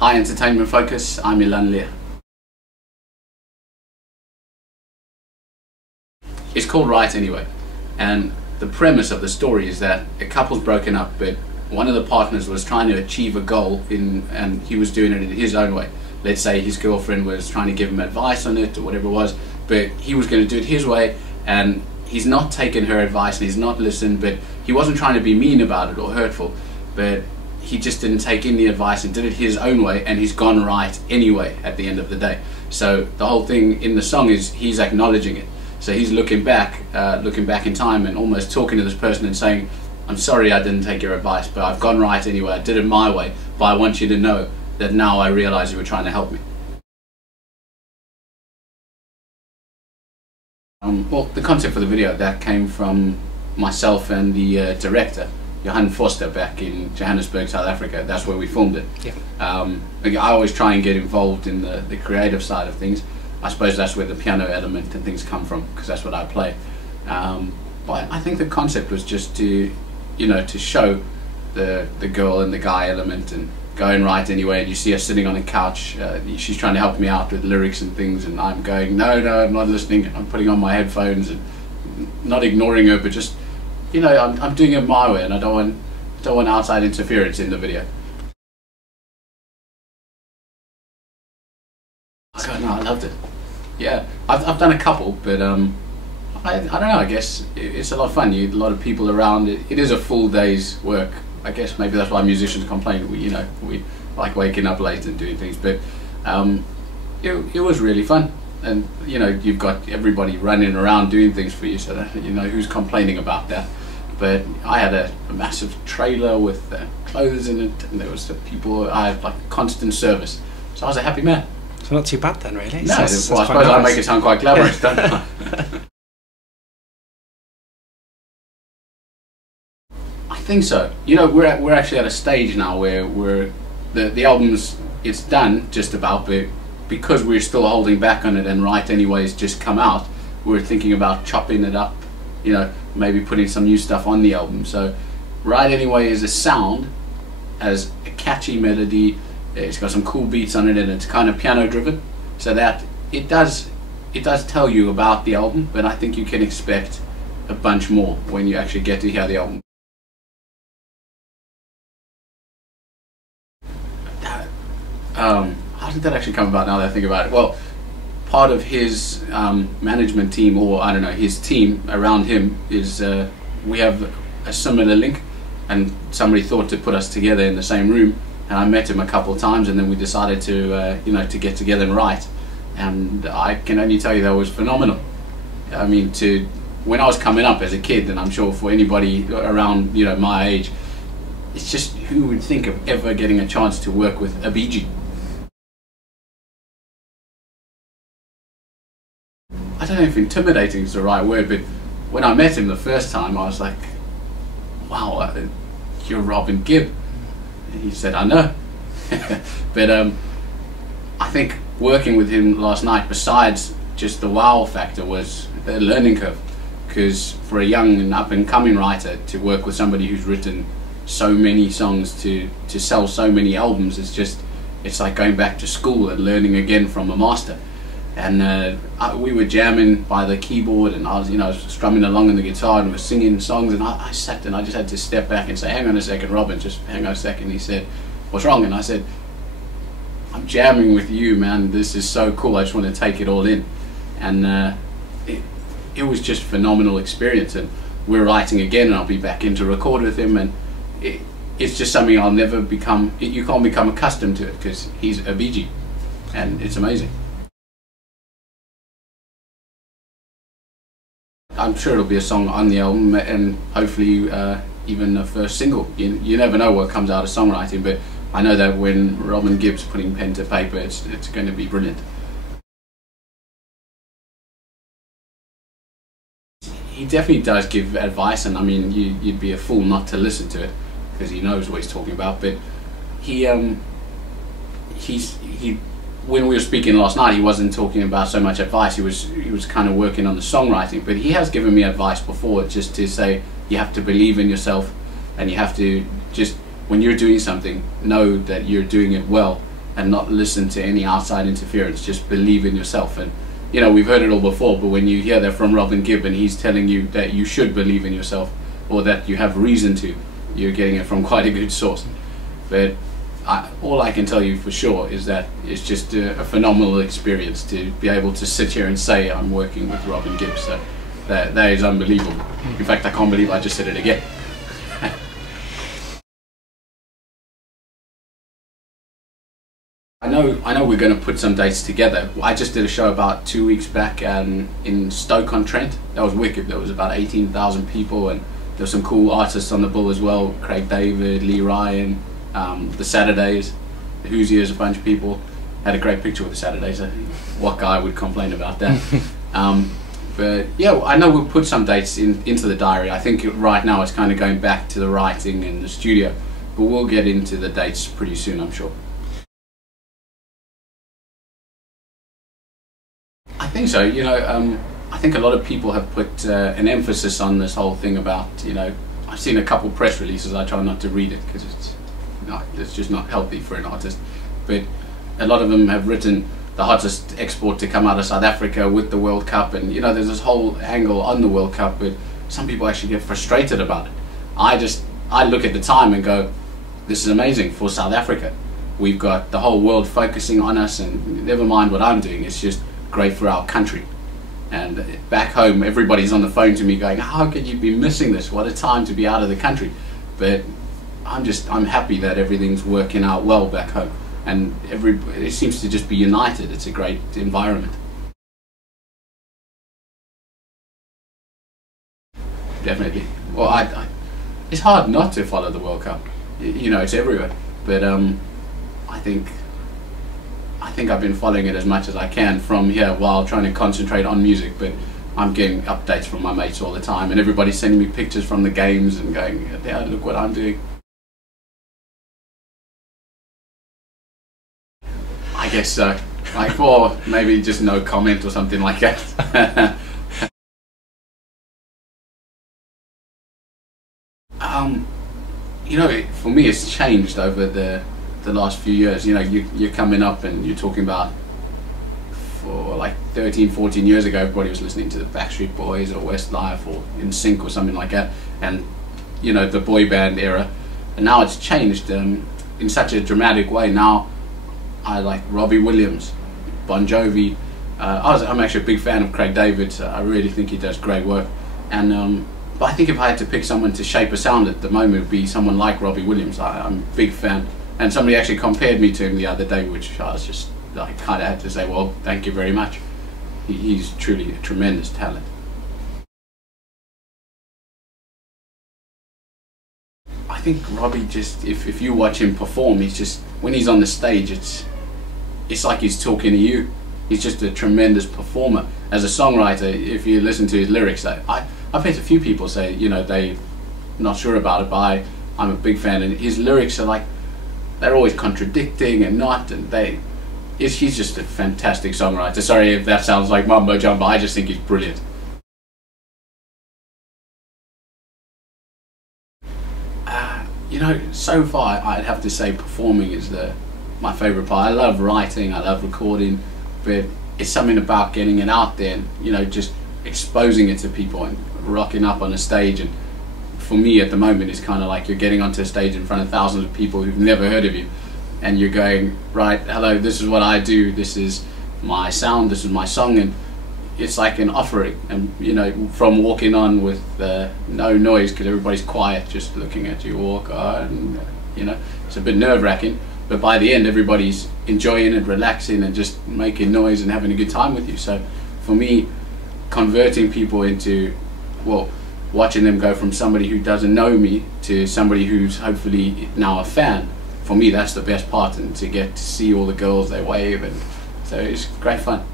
Hi Entertainment Focus, I'm Elan Lea. It's called Right Anyway, and the premise of the story is that a couple's broken up, but one of the partners was trying to achieve a goal and he was doing it in his own way. Let's say his girlfriend was trying to give him advice on it or whatever it was, but he was going to do it his way, and he's not taken her advice and he's not listened, but he wasn't trying to be mean about it or hurtful, but he just didn't take in the advice and did it his own way, and he's gone right anyway at the end of the day. So the whole thing in the song is he's acknowledging it. So he's looking back in time and almost talking to this person and saying, I'm sorry I didn't take your advice, but I've gone right anyway, I did it my way, but I want you to know that now I realize you were trying to help me. Well, the concept for the video, that came from myself and the director, Johan Foster, back in Johannesburg, South Africa. That's where we filmed it. Yeah. I always try and get involved in the creative side of things. I suppose that's where the piano element and things come from, because that's what I play. But I think the concept was just to, to show the girl and the guy element and going right anyway. And you see her sitting on a couch. She's trying to help me out with lyrics and things, and I'm going, no, I'm not listening. I'm putting on my headphones and not ignoring her, but just, I'm doing it my way, and I don't want outside interference in the video. God, no, I loved it. Yeah, I've done a couple, but I don't know, I guess it's a lot of fun. You a lot of people around. It is a full day's work. I guess maybe that's why musicians complain. We like waking up late and doing things, but it was really fun. And you've got everybody running around doing things for you, so that who's complaining about that. But I had a massive trailer with clothes in it, and there was people. I had like constant service, so I was a happy man. So not too bad then, really. No, well, I suppose I make it sound quite glamorous, don't I? I think so. We're actually at a stage now where the album's it's done just about, but because we're still holding back on it and Right Anyway's just come out, we're thinking about chopping it up, maybe putting some new stuff on the album. So Right Anyway is a sound, as a catchy melody. It's got some cool beats on it, and it's kind of piano driven, so that it does tell you about the album, but I think you can expect a bunch more when you actually get to hear the album. How did that actually come about, now that I think about it? Well, part of his management team, or I don't know, his team around him is we have a similar link, and somebody thought to put us together in the same room. And I met him a couple of times, and then we decided to, to get together and write. And I can only tell you that was phenomenal. I mean, when I was coming up as a kid, and I'm sure for anybody around, my age, it's just, who would think of ever getting a chance to work with a Bee Gee? I don't know if intimidating is the right word, but when I met him the first time, I was like, wow, you're Robin Gibb. He said, I know. But I think working with him last night, besides just the wow factor, was the learning curve. Because for a young and up and coming writer to work with somebody who's written so many songs, to sell so many albums, it's like going back to school and learning again from a master. And we were jamming by the keyboard, and I was strumming along on the guitar, and we were singing songs, and I sat and I just had to step back and say, hang on a second, Robin, just hang on a second. He said, what's wrong? And I said, I'm jamming with you, man, this is so cool, I just want to take it all in. And it was just a phenomenal experience, and we're writing again, and I'll be back in to record with him, and it's just something I'll never become, you can't become accustomed to it, because he's a Bee Gee, and it's amazing. I'm sure it'll be a song on the album, and hopefully even a first single. You never know what comes out of songwriting, but I know that when Robin Gibb's putting pen to paper, it's going to be brilliant. He definitely does give advice, and I mean, you'd be a fool not to listen to it, because he knows what he's talking about. But when we were speaking last night, he wasn't talking about so much advice. He was kind of working on the songwriting, but he has given me advice before, just to say you have to believe in yourself, and you have to just, when you're doing something, know that you're doing it well, and not listen to any outside interference. Just believe in yourself. And you know, we've heard it all before, but when you hear that from Robin Gibb and he's telling you that you should believe in yourself, or that you have reason to, you're getting it from quite a good source. But all I can tell you for sure is that it's just a phenomenal experience to be able to sit here and say I'm working with Robin Gibb. So that is unbelievable. In fact, I can't believe I just said it again. I know we're going to put some dates together. I just did a show about 2 weeks back in Stoke-on-Trent. That was wicked. There was about 18,000 people, and there were some cool artists on the bill as well. Craig David, Lee Ryan, the Saturdays, the Hoosiers, a bunch of people. Had a great picture with the Saturdays. What guy would complain about that? But yeah, I know we'll put some dates into the diary. I think right now it's kind of going back to the writing in the studio, but we'll get into the dates pretty soon, I'm sure. I think so. You know, I think a lot of people have put an emphasis on this whole thing about, you know, I've seen a couple press releases. I try not to read it because it's just not healthy for an artist. But a lot of them have written the hottest export to come out of South Africa with the World Cup, and you know, there's this whole angle on the World Cup, but some people actually get frustrated about it. I look at the time and go, this is amazing for South Africa. We've got the whole world focusing on us, and never mind what I'm doing, it's just great for our country. And back home, everybody's on the phone to me going, how could you be missing this? What a time to be out of the country. But I'm happy that everything's working out well back home, and it seems to just be united. It's a great environment. Definitely. Well, it's hard not to follow the World Cup. You know, it's everywhere. But I think I've been following it as much as I can from here while trying to concentrate on music. But I'm getting updates from my mates all the time, and everybody's sending me pictures from the games and going, yeah, look what I'm doing. I guess so. Like, or maybe just no comment or something like that. You know, for me it's changed over the last few years. You know, you're coming up and you're talking about, for like 13, 14 years ago, everybody was listening to the Backstreet Boys or Westlife or NSYNC or something like that, and you know, the boy band era. And now it's changed in such a dramatic way. Now I like Robbie Williams, Bon Jovi. I'm actually a big fan of Craig David. So I really think he does great work. And but I think if I had to pick someone to shape a sound at the moment, it would be someone like Robbie Williams. I'm a big fan. And somebody actually compared me to him the other day, which I was just, I kind of had to say, well, thank you very much. He's truly a tremendous talent. I think Robbie just, if you watch him perform, he's just, when he's on the stage, it's like he's talking to you. He's just a tremendous performer. As a songwriter, if you listen to his lyrics, I've heard a few people say, you know, they're not sure about it, but I'm a big fan, and his lyrics are like, they're always contradicting and not, and he's just a fantastic songwriter. Sorry if that sounds like mumbo jumbo, I just think he's brilliant. You know, so far I'd have to say performing is my favourite part. I love writing, I love recording, but it's something about getting it out there and, you know, just exposing it to people and rocking up on a stage. And for me at the moment, it's kind of like you're getting onto a stage in front of thousands of people who've never heard of you, and you're going, right, hello, this is what I do, this is my sound, this is my song. And it's like an offering. And you know, from walking on with no noise because everybody's quiet, just looking at you walk on, you know, it's a bit nerve-wracking, but by the end everybody's enjoying it, relaxing, and just making noise and having a good time with you. So for me, converting people into, well, watching them go from somebody who doesn't know me to somebody who's hopefully now a fan, for me that's the best part, and to get to see all the girls they wave, and so it's great fun.